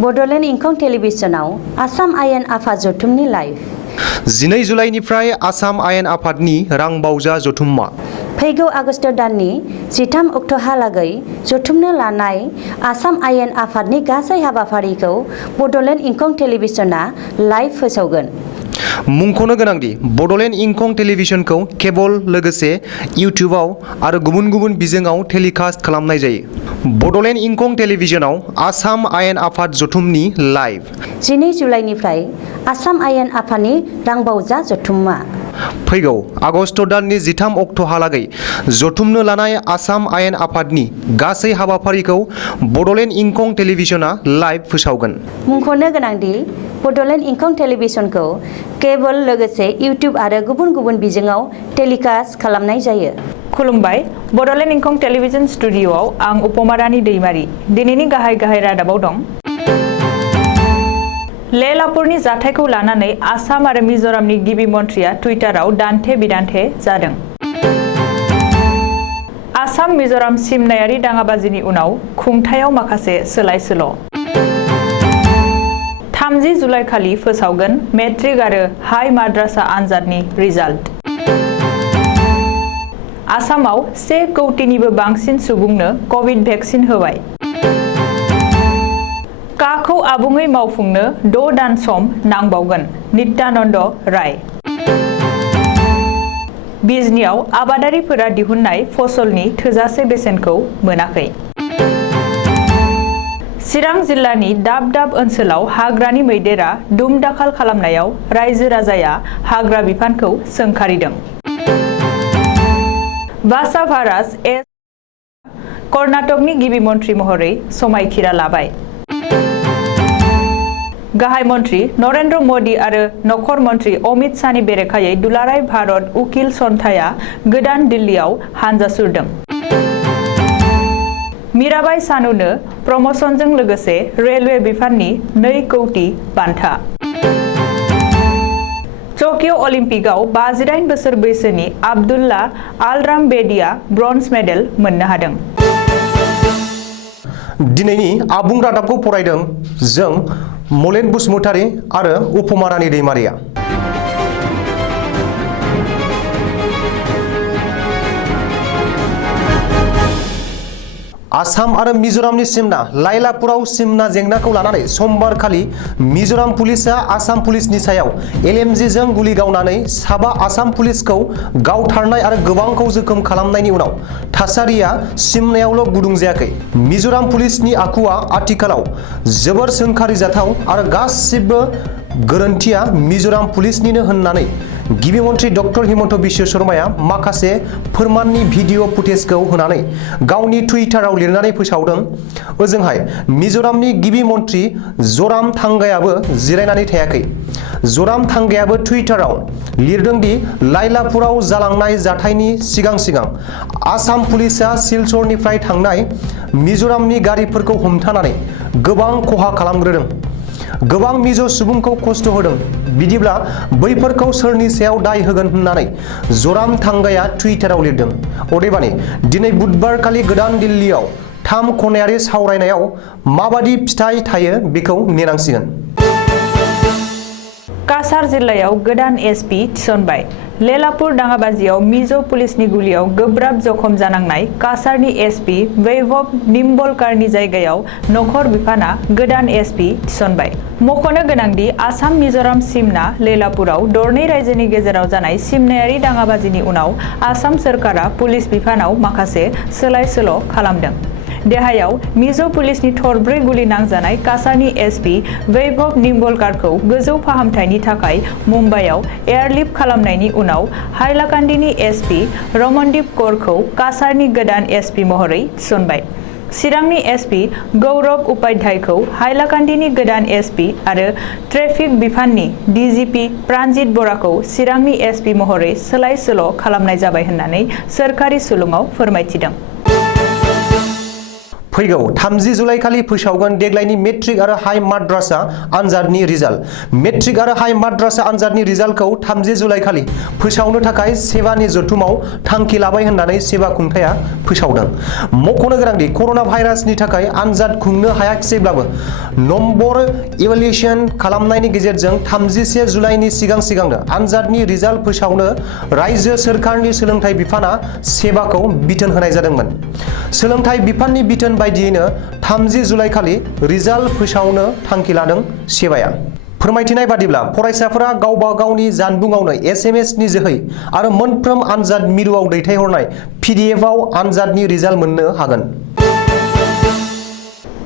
बड'लेण्ड इंखं टेलिभिजनाव आसाम आयेन आफाद जथुमनि लाइभ 12 जुलाइनिफ्राय आसाम आयेन आफादनि रां बावजा जथुम्मा फैगौ आगस्ट दाननि 13 अक्ट'हालागै जथुमनो लानाय आसाम आयेन आफादनि गासै हाबाफारिखौ बड'लेण्ड इंखं टेलिभिजना लाइभ फोसावगोन। मुंख'नो गोनांदि बड'लेण्ड इंखं टेलिभिजनखौ केबल लोगोसे इउटिउबआव आरो गुबुन गुबुन बिजोङाव टेलिकास्ट खालामनाय जायो। बड'लेण्ड इंखं टेलिभिजनाव आसाम आयेन आफाद जथुमनि लाइभ 12 जुलाइनिफ्राय आसाम आयेन आफादनि रांबावजा जथुम्मा फैगौ आगस्ट दाननि 13 अक्ट'हालागै जथुमनो लानाय आसाम आयेन आफादनि गासै हाबाफारिखौ बड'लेण्ड इंखं टेलिभिजना लाइभ फोसावगोन। मुंख'नो गोनांदि बड'लेण्ड इंखं टेलिभिजनखौ केबल लोगोसे इउटिउब आरो गुबुन गुबुन बिजोङाव टेलिकास्ट खालामनाय जायो। खुलुमबाय, बड'लेण्ड इंखं टेलिभिजन स्टुडिअ'आव आं उपमारानि दैमारि। दिनैनि गाहाय रादाबाव दं। लेलापुरनि जाथायखौ लानानै आसाम आरो मिज'रामनि गिबि मन्थ्रिया टुइटाराव दान्थे बिदान्थे जादों। आसाम मिज'राम सिमनायारि दाङाबाजिनि उनाव खुंथायाव माखासे सोलाय सोल'। 30 जुलाइ खालि फोसावगोन मेट्रिक आरो हाइ माद्रासा आनजादनि रिजाल्ट। आसामाव 1 कौटिनिबो बांसिन सुबुंनो कभिड भेक्सिन होबाय। काखौ आबुङै मावफुंनो 6 दान सम नांबावगोन नित्यानन्द राय। बिजनियाव आबादारिफोरा दिहुननाय फसलनि थोजासे बेसेनखौ मोनाखै। चिरां जिल्लानि दाब दाब ओनसोलाव हाग्रानि मैदेरा दुम-दाखाल खालामनायाव रायजो राजाया हाग्रा बिफानखौ सोंखारिदों। बासाभारास कर्नाटकनि गिबि मन्थ्रि महरै समायखिरा लाबाय। गाहाय मन्थ्रि नरेन्द्र मदि आरो नखर मन्थ्रि अमित शाहनि बेरेखायै दुलाराय भारत उकिल सन्थाया गोदान दिल्लीयाव हानजा सुरदों। मीराबाई चानुनो प्रमशनजों लोगोसे रेलवे बिफाननि 2 कौटि बान्था। टकिअ अलिम्पिकआव 58 बोसोर बैसोनि आब्दुल्ला आलराम बेदिया ब्रन्ज मेडेल मोननो हादों। दिनैनि आबुं रादाबखौ फरायदों जों मलेन बसुमतारी आरो उपमारानि दैमारिया। आसाम आरो मिज'रामनि सिमना लायलापुराव सिमना जेंनाखौ लानानै समबार खालि मिज'राम पुलिसआ आसाम पुलिसनि सायाव LMGजों गुलि गावनानै 7 आसाम पुलिसखौ गावथारनाय आरो गोबांखौ जोखोम खालामनायनि उनाव थासारिया सिमनायावल' गुदुं जायाखै। मिज'राम पुलिसनि आखुआ आथिखालाव जोबोर सोंखारिजाथाव आरो गासिबो गोरोन्थिया मिज'राम पुलिसनिनो होननानै गिबि मन्थ्रि डक्टर हिमन्त बिश्व शर्माया माखासे फोरमाननि भिडिअ फुटेजखौ होनानै गावनि टुइटाराव लिरनानै फोसावदों। ओजोंहाय मिज'रामनि गिबि मन्थ्रि जरामथांगायाबो जिरायनानै थायाखै। जरामथांगायाबो टुइटाराव लिरदों दि लायलापुराव जालांनाय जाथायनि सिगां आसाम पुलिसआ सिलचरनिफ्राय थांनाय मिज'रामनि गारिफोरखौ हमथानानै गोबां खहा खालामग्रोदों, गोबां मिज' सुबुंखौ खस्थ' होदों। बिदिब्ला बैफोरखौ सोरनि सायाव दाय होगोन होननानै जरामथांगाया टुइटाराव लिरदों। अदेबानि दिनै बुधबार खालि गोदान दिल्लीयाव 3 खनायारि सावरायनायाव माबादि फिथाय थायो बेखौ नेनांसिगोन। काछार जिल्लायाव गोदान SP थिसनबाय। लेलापुर दाङाबाजियाव मिज' पुलिसनि गुलियाव गोब्राब जखम जानांनाय काछारनि SP वैभव निम्बलकारनि जायगायाव नखर बिफाना गोदान SP थिसनबाय। मख'नो गोनांदि आसाम मिज'राम सिमना लेलापुराव दरनै रायजोनि गेजेराव जानाय सिमनायारि दाङाबाजिनि उनाव आसाम सोरखारा पुलिस बिफानाव माखासे सोलाय सोल' खालामदों। देहायाव मिज' पुलिसनि थरब्रै गुलि नांजानाय काछारनि SP वैभव निम्बलकारखौ गोजौ फाहामथायनि थाखाय मुम्बाइआव एयारलिफ्ट खालामनायनि उनाव हाइलाकान्दिनि SP रमनदीप कौरखौ काछारनि गोदान SP महरै थिसनबाय। चिरांनि SP गौरव उपाध्यायखौ हाइलाकान्दिनि गोदान SP आरो ट्रेफिक बिफाननि DGP प्राणजित बराखौ चिरांनि SP महरै सोलाय सोल' खालामनाय जाबाय होननानै सोरखारि सुलुङाव फोरमायथिदों। फैगौ 30 जुलाइ खालि फोसावगोन देग्लायनि मेट्रिक आरो हाई माद्रासा आनजादनि रिजाल्ट। मेट्रिक आरो हाई माद्रासा आनजादनि रिजाल्टखौ 30 जुलाइ खालि फोसावनो थाखाय सेबानि जथुमाव थांखि लाबाय होननानै सेबा खुंथाया फोसावदों। मख'नो गोनांदि कर'ना भाइरासनि थाखाय आनजाद खुंनो हायाखिसैब्लाबो नम्बर इभ्यालुएसन खालामनायनि गेजेरजों 31 जुलाइनि सिगांनो आनजादनि रिजाल्ट फोसावनो रायजो सोरखारनि सोलोंथाइ बिफाना सेबाखौ बिथोन होनाय जादोंमोन। सोलोंथाइ बिफाननि बिथोन बायदियैनो 30 जुलाइ खालि रिजाल्ट फोसावनो थांखि लादों सेबाया। फोरमायथिनाय बादिब्ला फरायसाफोरा गावबा गावनि जानबुङावनो SMS नि जोहै आरो मोनफ्रोम आनजाद मिरुआव दैथायहरनाय PDF आव आनजादनि रिजाल्ट मोननो हागोन।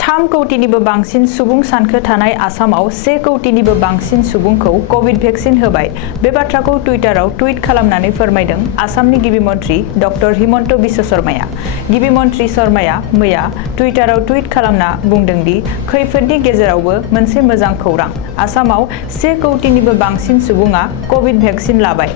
3 कौटिनिबो बांसिन सुबुं सानखो थानाय आसामाव 1 कौटिनिबो बांसिन सुबुंखौ कोविड भेक्सिन होबाय। बे बाथ्राखौ टुइटाराव टुइट खालामनानै फोरमायदों आसामनि गिबि मन्थ्रि डक्टर हिमन्त बिश्व शर्माया। गिबि मन्थ्रि शर्माया मैया टुइटाराव टुइट खालामना बुंदों दि खैफोदनि गेजेरावबो मोनसे मोजां खौरां। आसामाव 1 कौटिनिबो बांसिन सुबुङा कोविड भेक्सिन लाबाय।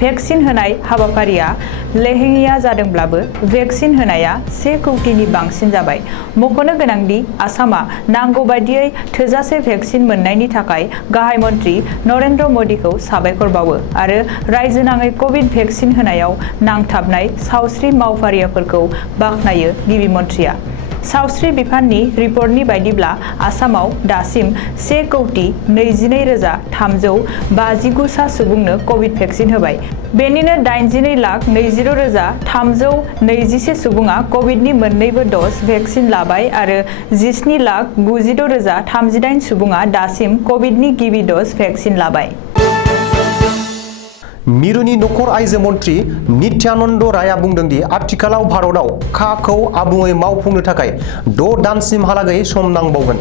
भेक्सिन होनाय हाबाफारिया लेहेंगिया जादोंब्लाबो भेक्सिन होनाया 1 कौटिनि बांसिन जाबाय। मख'नो गोनांदि आसामा नांगौ बायदियै थोजासे भेक्सिन मोननायनि थाखाय गाहाय मन्थ्रि नरेन्द्र मदिखौ साबायखर बावो आरो रायजोनाङै कोविड भेक्सिन होनायाव नांथाबनाय सावस्रि मावफारियाफोरखौ बाख्नायो गिबि मन्थ्रिया। सावस्रि बिफाननि रिपर्टनि बायदिब्ला आसामाव दासिम 1 कौटि 22,359 सा सुबुंनो कोविड भेक्सिन होबाय। बेनिनो 82,26,321 सुबुङा कोविडनि मोन्नैबो डज भेक्सिन लाबाय आरो 17,96,038 सुबुङा दासिम कोविडनि गिबि डज भेक्सिन लाबाय। मिरुनि नखर आइजो मन्थ्रि नित्यानन्द रायआ बुंदों दि आथिखालाव भारतआव खाखौ आबुङै मावफुंनो थाखाय 6 दानसिमहालागै सम नांबावगोन।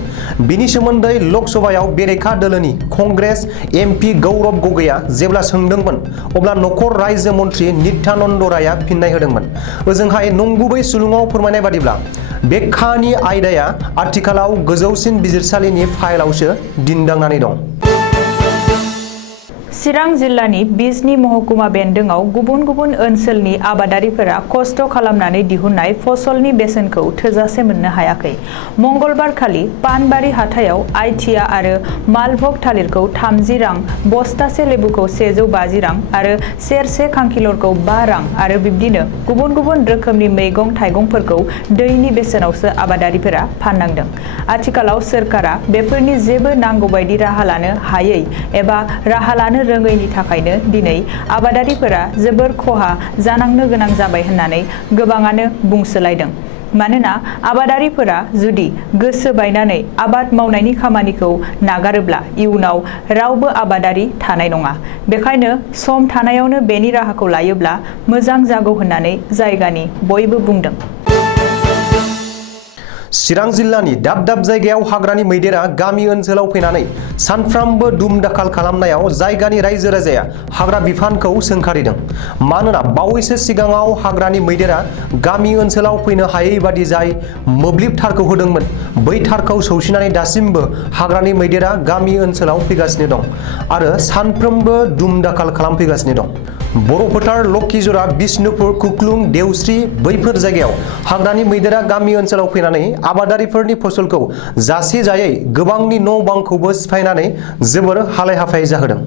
बिनि सोमोन्दै लकसभायाव बेरेखा दोलोनि कंग्रेस MP गौरब गगैआ जेब्ला सोंदोंमोन अब्ला नखर रायजो मन्थ्रि नित्यानन्द रायआ फिननाय होदोंमोन। ओजोंहाय नंगुबै सुलुङाव फोरमायनाय बादिब्ला बे खानि आयदाया आथिखालाव गोजौसिन बिजिरसालिनि फाइलावसो दिन्दांनानै दं। चिरां जिल्लानि बिजनी महकुमा बेन्दोंआव गुबुन गुबुन ओनसोलनि आबादारिफोरा खस्थ' खालामनानै दिहुननाय फसलनि बेसेनखौ थोजासे मोननो हायाखै। मंगलबार खालि पानबारि हाथायाव आइथिया आरो मालभोग थालिरखौ 30 रां, बस्तासे लेबुखौ 150 रां आरो सेरसे खांखिलरखौ 5 रां आरो बिब्दिनो गुबुन गुबुन रोखोमनि मैगं थाइगंफोरखौ दैनि बेसेनावसो आबादारिफोरा फाननांदों। आथिखालाव सोरखारा बेफोरनि जेबो नांगौ बायदि राहा लानो हायै एबा राहा लानो रोङैनि थाखायनो दिनै आबादारिफोरा जोबोर खहा जानांनो गोनां जाबाय होननानै गोबाङानो बुंसोलायदों। मानोना आबादारिफोरा जुदि गोसो बायनानै आबाद मावनायनि खामानिखौ नागारोब्ला इयुनाव रावबो आबादारि थानाय नङा। बेखायनो सम थानायावनो बेनि राहाखौ लायोब्ला मोजां जागौ होननानै जायगानि बयबो बुंदों। चिरां जिल्लानि दाब दाब जायगायाव हाग्रानि मैदेरा गामि ओनसोलाव फैनानै सानफ्रामबो दुम दाखाल खालामनायाव जायगानि रायजो राजाया हाग्रा बिफानखौ सोंखारिदों। मानोना बावैसो सिगाङाव हाग्रानि मैदेरा गामि ओनसोलाव फैनो हायै बादि जाय मोब्लिब थारखौ होदोंमोन बै थारखौ सौसिनानै दासिमबो हाग्रानि मैदेरा गामि ओनसोलाव फैगासिनो दं आरो सानफ्रोमबो दुम दाखाल खालामफैगासिनो दं। बर' फोथार, लक्कीजरा, बिष्णुपुर, कुक्लुं, देवस्रि बैफोर जायगायाव हाग्रानि मैदेरा गामि ओनसोलाव फैनानै आबादारिफोरनि फसलखौ जासे जायै गोबांनि न' बांखौबो सिफायनानै जोबोर हालाय हाफाय जाहोदों।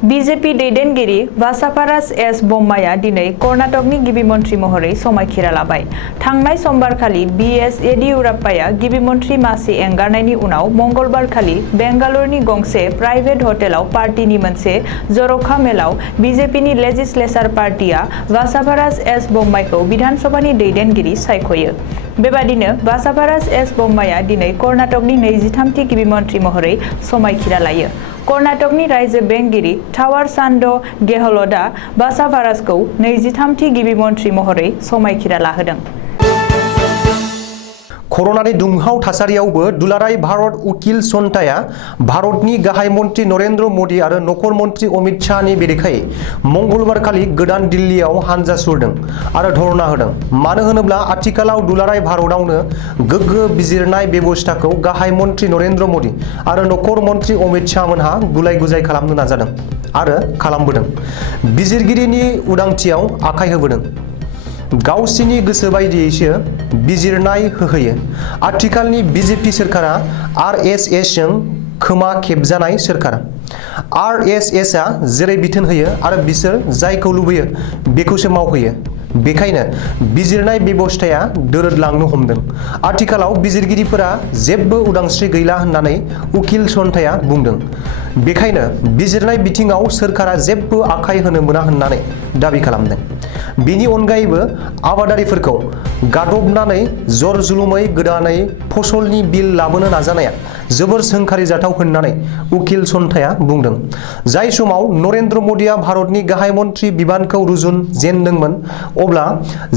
बीजेपी दैदेनगिरि बासाभाराज एस बम्माया दिनै कर्नाटकनि गिबि मन्थ्रि महरै समायखिरा लाबाय। थांनाय समबारखालि BS येदियुराप्पाया गिबि मन्थ्रि मासि एंगारनायनि उनाव मंगलबार खालि बेंगालुरुनि गंसे प्राइभेट हटेलाव पार्टीनि मोनसे जर'खा मेलाव बीजेपीनि लेजिस्लेचार पार्टीआ बासाभाराज एस बम्माइखौ विधानसभानि दैदेनगिरि सायख'यो। बेबादिनो बासाभाराज एस बम्माया दिनै कर्नाटकनि 23थि गिबि मन्थ्रि महरै समायखिरा लायो। कर्नाटकनि रायजो बेंगिरि थावार चान्द गेहलतआ बासाभाराजखौ 23थि गिबि मन्थ्रि महरै समायखिरा लाहोदों। कर'नानि दुंहाव थासारियावबो दुलाराय भारत उकिल सन्थाया भारतनि गाहाय मन्थ्रि नरेन्द्र मदि आरो नखर मन्थ्रि अमित शाहनि बेरेखायै मंगलबार खालि गोदान दिल्लीयाव हानजा सुरदों आरो धरना होदों। मानो होनोब्ला आथिखालाव दुलाराय भारतआवनो गोग्गो बिजिरनाय बेबस्थाखौ गाहाय मन्थ्रि नरेन्द्र मदि आरो नखर मन्थ्रि अमित शाहमोनहा गुलाय गुजाय खालामनो नाजादों आरो खालामबोदों। बिजिरगिरिनि उदांथियाव आखाय होबोदों। गावसिनि गोसो बायदियैसो बिजिरनाय होहोयो। आथिखालनि बीजेपी सोरखारा RSS जों खोमा खेबजानाय सोरखार। RSS आ जेरै बिथोन होयो आरो बिसोर जायखौ लुबैयो बेखौसो मावहोयो। बेखायनो बिजिरनाय बेबस्थाया दोरोदलांनो हमदों। आथिखालाव बिजिरगिरिफोरा जेबो उदांस्रि गैला होननानै उकिल सन्थाया बुंदों। बेखायनो बिजिरनाय बिथिङाव सोरखारा जेबो आखाय होनो मोना होननानै दाबि खालामदों। बेनि अनगायैबो आबादारिफोरखौ गादबनानै जर जुलुमै गोदानै फसलनि बिल लाबोनो नाजानाया जोबोर सोंखारिजाथाव होननानै उकिल सन्थाया बुंदों। जाय समाव नरेन्द्र मदिया भारतनि गाहाय मन्थ्रि बिबानखौ रुजुन जेनदोंमोन अब्ला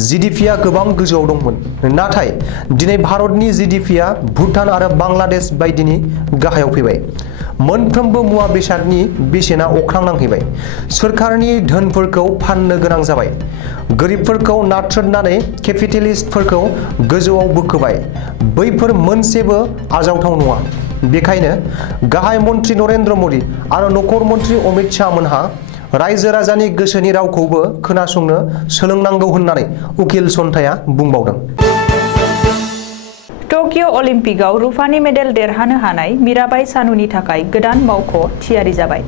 GDP-आ गोबां गोजौआव दंमोन। नाथाय दिनै भारतनि GDP-आ भुटान आरो बांलादेश बायदिनि गाहायाव फैबाय। मोनफ्रोमबो मुवा बेसादनि बेसेना अख्रां नांहैबाय। सोरखारनि धोनफोरखौ फाननो गोनां जाबाय। गोरिबफोरखौ नाथ्रोदनानै केपिटेलिस्टफोरखौ गोजौआव बोखोबाय। बैफोर मोनसेबो आजावथाव नङा। बेखायनो गाहाय मन्थ्रि नरेन्द्र मदि आरो नखर मन्थ्रि अमित शाह मोनहा रायजो राजानि गोसोनि रावखौबो खोनासंनो सोलोंनांगौ होननानै उकिल सन्थाया बुंबावदों। टकिअ अलिम्पिकआव रुफानि मेडेल देरहानो हानाय मीराबाई चानुनि थाखाय गोदान मावख' थियारि जाबाय।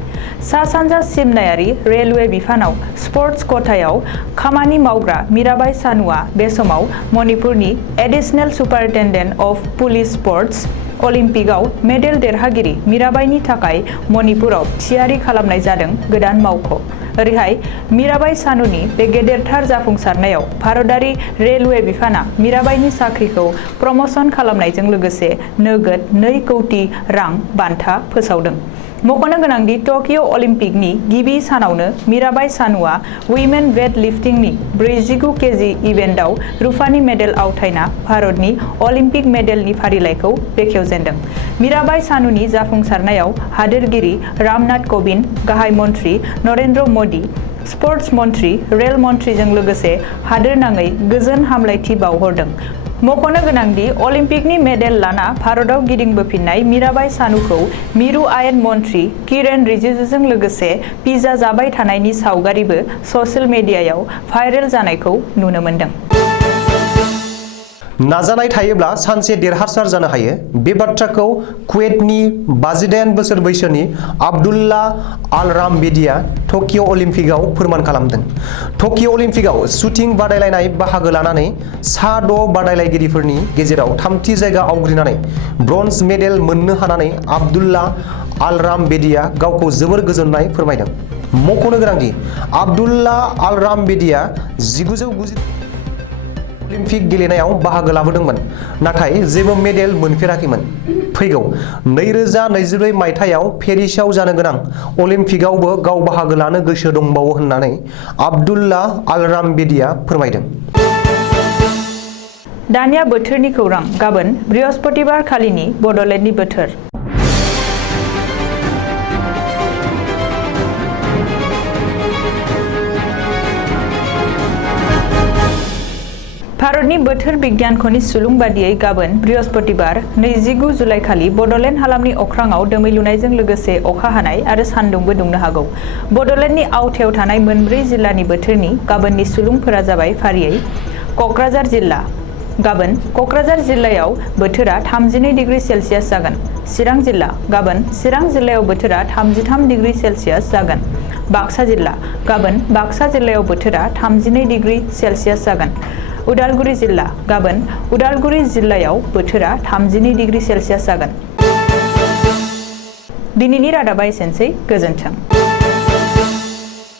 सा सानजा सिमनायारि रेलवे बिफानाव स्पर्ट्स खथायाव खामानि मावग्रा मीराबाई चानुआ बे समाव मणिपुरनि additional superintendent of police sports अलिम्पिकआव मेडेल देरहागिरि मीराबाईनि थाखाय मणिपुराव थियारि खालामनाय जादों गोदान मावख'। ओरैहाय मीराबाई चानुनि बे गेदेरथार जाफुंसारनायाव भारतारि रेलवे बिफाना मीराबाईनि साख्रिखौ प्रमसन खालामनायजों लोगोसे नोगोद 2 कौटि रां बान्था फोसावदों। मख'नो गोनांदि टकिअ अलिम्पिकनि गिबि सानावनो मीराबाई चानुआ वुमेन वेट लिफ्टिंनि 49 केजि इभेन्टआव रुफानि मेडेल आवथायना भारतनि अलिम्पिक मेडेलनि फारिलाइखौ बेखेवजेनदों। मीराबाई चानुनि जाफुंसारनायाव हादोरगिरि रामनाथ क'विन्द, गाहाय मन्थ्रि नरेन्द्र मदि, स्पर्ट्स मन्थ्रि, रेल मन्थ्रिजों लोगोसे हादोरनाङै गोजोन हामलायथि बावहरदों। मख'नो गोनांदि अलिम्पिकनि मेडेल लाना भारताव गिदिंबोफिननाय मीराबाई चानुखौ मिरु आयेन मन्थ्रि किरेन रिजिजुजों लोगोसे पिज्जा जाबाय थानायनि सावगारिबो ससियेल मिडियायाव भाइरेल जानायखौ नुनो मोन्दों। नाजानाय थायोब्ला सानसे देरहासार जानो हायो। बे बाथ्राखौ कुवेतनि 58 बोसोर बैसोनि आब्दुल्लाह आल रामबेदिया टकिअ अलिम्पिकआव फोरमान खालामदों। टकिअ अलिम्पिकआव शुटिं बादायलायनाय बाहागो लानानै सा 6 बादायलायगिरिफोरनि गेजेराव 3थि जायगा आवग्रिनानै ब्रन्ज मेडेल मोननो हानानै आब्दुल्लाह आल रामबेदिया गावखौ जोबोर गोजोननाय फोरमायदों। मख'नो गोनांदि आब्दुल्लाह आल रामबेदिया 1990 अलिम्पिक गेलेनायाव बाहागो लाबोदोंमोन, नाथाय जेबो मेडेल मोनफेराखैमोन। फैगौ 2024 मायथाइयाव पेरिसआव जानो गोनां अलिम्पिकआवबो गाव बाहागो लानो गोसो दंबावो होननानै आब्दुल्लाह आल रामबेदिया फोरमायदों। दानिया बोथोरनि खौरां। गाबोन बृहस्पतिबार खालिनि बड'लेण्डनि बोथोर। भारतनि बोथोर बिगियानख'नि सुलुं बादियै गाबोन बृहस्पतिबार 29 जुलाइ खालि बड'लेण्ड हालामनि अख्राङाव दोमैलुनायजों लोगोसे अखा हानाय आरो सान्दुंबो दुंनो हागौ। बड'लेण्डनि आवथायाव थानाय मोनब्रै जिल्लानि बोथोरनि गाबोननि सुलुंफोरा जाबाय फारियै क'क्राझार जिल्ला। गाबोन क'क्राझार जिल्लायाव बोथोरा 32 डिग्री सेलसियास जागोन। चिरां जिल्ला गाबोन चिरां जिल्लायाव बोथोरा 33 डिग्री सेलसियास जागोन। बाक्सा जिल्ला गाबोन बाक्सा जिल्लायाव बोथोरा 32 डिग्री सेलसियास जागोन। उदालगुरि जिल्ला गाबोन उदालगुरि जिल्लायाव बोथोरा 32 डिग्री सेलसियास जागोन। दिनैनि रादाबा एसेनोसै। गोजोन्थों।